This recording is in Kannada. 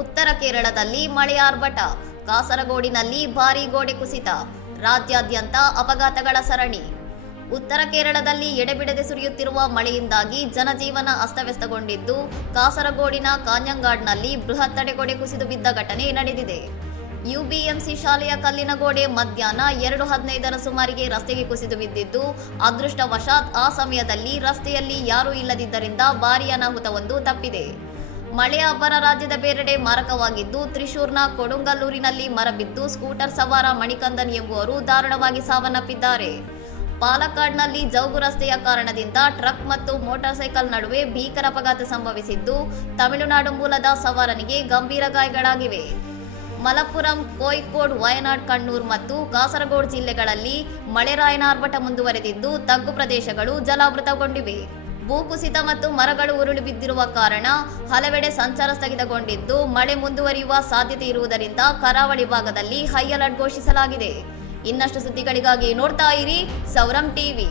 ಉತ್ತರ ಕೇರಳದಲ್ಲಿ ಮಳೆ ಆರ್ಭಟ, ಕಾಸರಗೋಡಿನಲ್ಲಿ ಭಾರೀ ಗೋಡೆ ಕುಸಿತ, ರಾಜ್ಯಾದ್ಯಂತ ಅಪಘಾತಗಳ ಸರಣಿ. ಉತ್ತರ ಕೇರಳದಲ್ಲಿ ಎಡೆಬಿಡದೆ ಸುರಿಯುತ್ತಿರುವ ಮಳೆಯಿಂದಾಗಿ ಜನಜೀವನ ಅಸ್ತವ್ಯಸ್ತಗೊಂಡಿದ್ದು, ಕಾಸರಗೋಡಿನ ಕಾಂಜಂಗಾಡ್ನಲ್ಲಿ ಬೃಹತ್ ತಡೆಗೋಡೆ ಕುಸಿದು ಬಿದ್ದ ಘಟನೆ ನಡೆದಿದೆ. ಯುಬಿಎಂಸಿ ಶಾಲೆಯ ಕಲ್ಲಿನ ಗೋಡೆ ಮಧ್ಯಾಹ್ನ 2:15ರ ಸುಮಾರಿಗೆ ರಸ್ತೆಗೆ ಕುಸಿದು ಬಿದ್ದಿದ್ದು, ಅದೃಷ್ಟವಶಾತ್ ಆ ಸಮಯದಲ್ಲಿ ರಸ್ತೆಯಲ್ಲಿ ಯಾರೂ ಇಲ್ಲದಿದ್ದರಿಂದ ಭಾರೀ ಅನಾಹುತವೊಂದು ತಪ್ಪಿದೆ. ಮಳೆಯ ಅಬ್ಬರ ರಾಜ್ಯದ ಬೇರೆಡೆ ಮಾರಕವಾಗಿದ್ದು, ತ್ರಿಶೂರ್ನ ಕೊಡುಂಗಲ್ಲೂರಿನಲ್ಲಿ ಮರ ಬಿದ್ದು ಸ್ಕೂಟರ್ ಸವಾರ ಮಣಿಕಂದನ್ ಎಂಬುವರು ದಾರುಣವಾಗಿ ಸಾವನ್ನಪ್ಪಿದ್ದಾರೆ. ಪಾಲಕ್ಕಾಡ್ನಲ್ಲಿ ಜೌಗು ರಸ್ತೆಯ ಕಾರಣದಿಂದ ಟ್ರಕ್ ಮತ್ತು ಮೋಟಾರ್ ಸೈಕಲ್ ನಡುವೆ ಭೀಕರ ಅಪಘಾತ ಸಂಭವಿಸಿದ್ದು, ತಮಿಳುನಾಡು ಮೂಲದ ಸವಾರನಿಗೆ ಗಂಭೀರ ಗಾಯಗಳಾಗಿವೆ. ಮಲಪ್ಪುರಂ, ಕೋಯಿಕೋಡ್, ವಯನಾಡ್, ಕಣ್ಣೂರ್ ಮತ್ತು ಕಾಸರಗೋಡು ಜಿಲ್ಲೆಗಳಲ್ಲಿ ಮಳೆರಾಯನ ಆರ್ಭಟ ಮುಂದುವರೆದಿದ್ದು, ತಗ್ಗು ಪ್ರದೇಶಗಳು ಜಲಾವೃತಗೊಂಡಿವೆ. ಭೂಕುಸಿತ ಮತ್ತು ಮರಗಳು ಉರುಳಿ ಬಿದ್ದಿರುವ ಕಾರಣ ಹಲವೆಡೆ ಸಂಚಾರ ಸ್ಥಗಿತಗೊಂಡಿದ್ದು, ಮಳೆ ಮುಂದುವರಿಯುವ ಸಾಧ್ಯತೆ ಇರುವುದರಿಂದ ಕರಾವಳಿ ಭಾಗದಲ್ಲಿ ಹೈ ಅಲರ್ಟ್ ಘೋಷಿಸಲಾಗಿದೆ. ಇನ್ನಷ್ಟು ಸುದ್ದಿಗಳಿಗಾಗಿ ನೋಡ್ತಾ ಇರಿ ಸೌರಂ ಟಿವಿ.